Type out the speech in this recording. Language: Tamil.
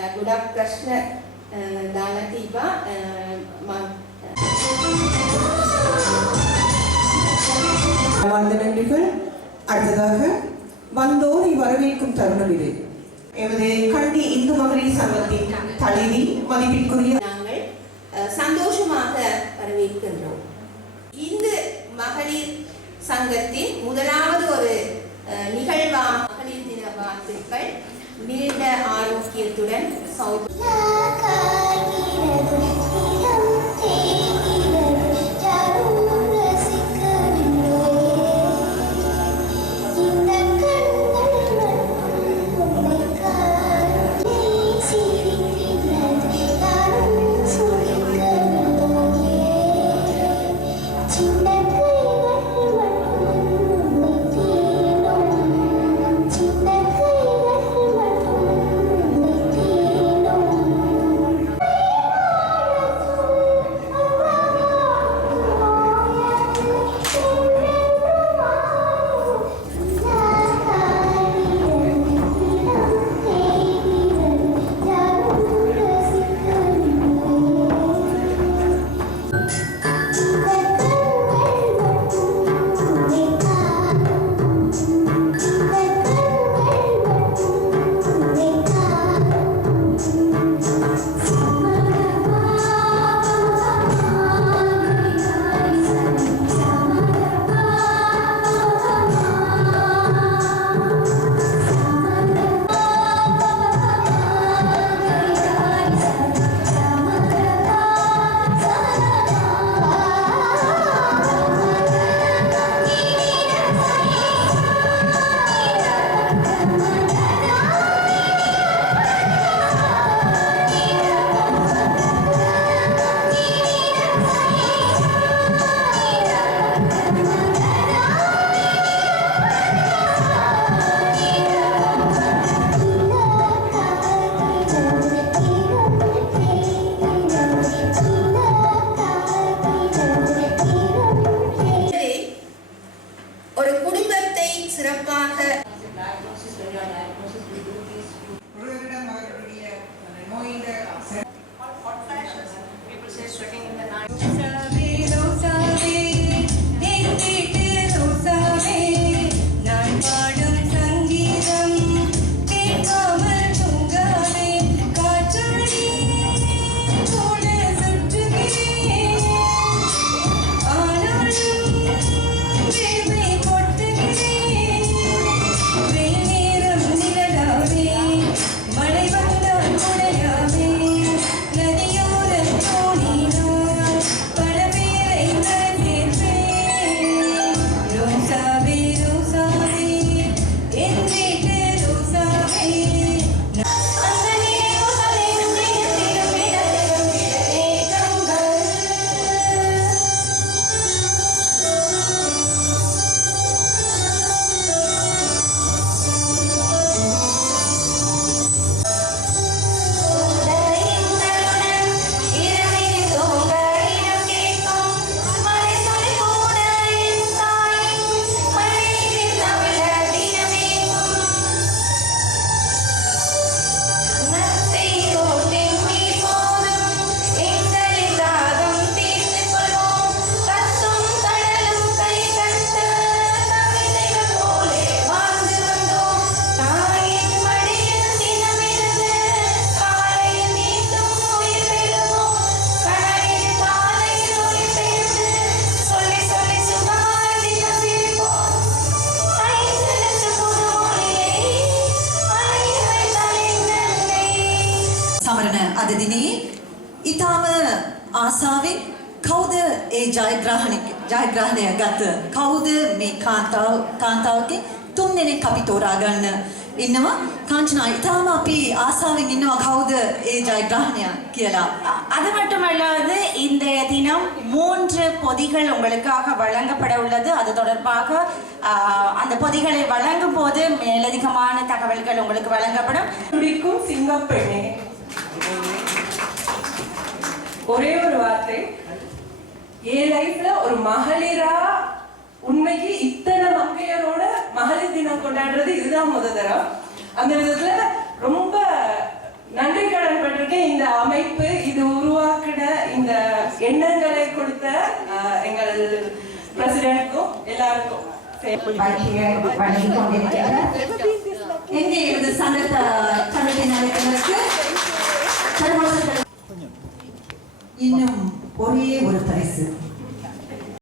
ගොඩක් ප්‍රශ්න දාලා තිබා வந்தனங்கள் அடுத்ததாக வந்தோரை வரவேற்கும் தருணம் இது. எமது கண்டி இந்து மகளிர் சங்கத்தின் தலைவி மதிப்பிற்குரிய நாங்கள் சந்தோஷமாக வரவேற்கின்றோம். இந்து மகளிர் சங்கத்தின் முதலாவது ஒரு நிகழ்வா மகளிர் தின வாழ்த்துக்கள். நீண்ட ஆரோக்கியத்துடன் අද දිනේ ඊටම ආසාවෙන් කවුද ඒ ජයග්‍රහණය ගත කවුද මේ කාන්තාවගේ තුන් දෙනෙක් අපි තෝරා ගන්න ඉන්නවා காஞ்சனா ඊටම අපි ආසාවෙන් ඉන්නවා කවුද ඒ ජයග්‍රහණය කියලා. அது மட்டுமல்லாது இந்த தினம் 3 பொதிகள் உங்களுக்காக வழங்கப்பட உள்ளது. அது தொடர்பாக அந்த பொதிகளை வழங்கும் போது மேலதிகமான தகவல்கள் உங்களுக்கு வழங்கப்படும். துடிக்கும் சிங்கப்பெண்ணே ஒரே ஒரு வார்த்தை, என் லைஃப்ல ஒரு மகளிரா உண்மைக்கு இத்தனை மங்கையரோட மகளிர் தினம் கொண்டாடுறது இதுதான் முதல் தரம். அந்த விதத்துல ரொம்ப நன்றி எண்ணங்களை கொடுத்த எங்கள் பிரசிடென்ட்க்கும் எல்லாருக்கும் வழங்கிக் கொண்டிருக்கிறார். எங்கே இது சங்கத்தின் அழைப்பினருக்கு இன்னும் ஒரே ஒரு பரிசு